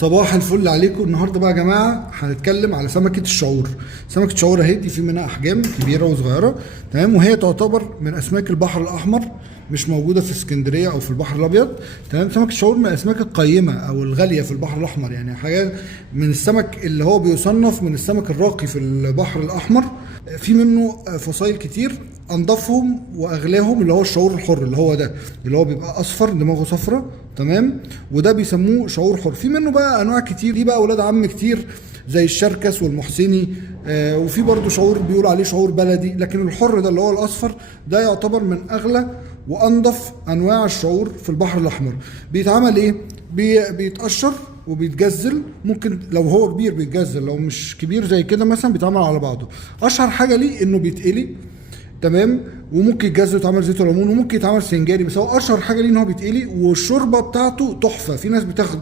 صباح الفل عليكم. النهارده بقى يا جماعه هنتكلم على سمكه الشعور. سمكه الشعور اهي، دي في منها احجام كبيره وصغيره، تمام، وهي تعتبر من اسماك البحر الاحمر، مش موجوده في اسكندريه او في البحر الابيض، تمام. سمك الشعور من الاسماك القيمه او الغاليه في البحر الاحمر، يعني حاجه من السمك اللي هو بيصنف من السمك الراقي في البحر الاحمر. في منه فصائل كتير، انضفهم واغلاهم اللي هو الشعور الحر، اللي هو ده اللي هو بيبقى اصفر، دماغه صفرة، تمام، وده بيسموه شعور حر. في منه بقى انواع كتير، دي بقى اولاد عم كتير زي الشركس والمحسني، وفي برضو شعور بيقولوا عليه شعور بلدي، لكن الحر ده اللي هو الاصفر ده يعتبر من اغلى وانضف انواع الشعور في البحر الاحمر. بيتعمل ايه؟ بيتقشر وبيتجزل، ممكن لو هو كبير بيتجزل، لو مش كبير زي كده مثلا بيتعمل على بعضه. اشهر حاجه ليه انه بيتقلي، تمام، وممكن يتجزل ويتعمل زيت وليمون، وممكن يتعمل سنجاري، بس هو اشهر حاجه ليه ان هو بيتقلي، والشوربه بتاعته تحفه. في ناس بتاخد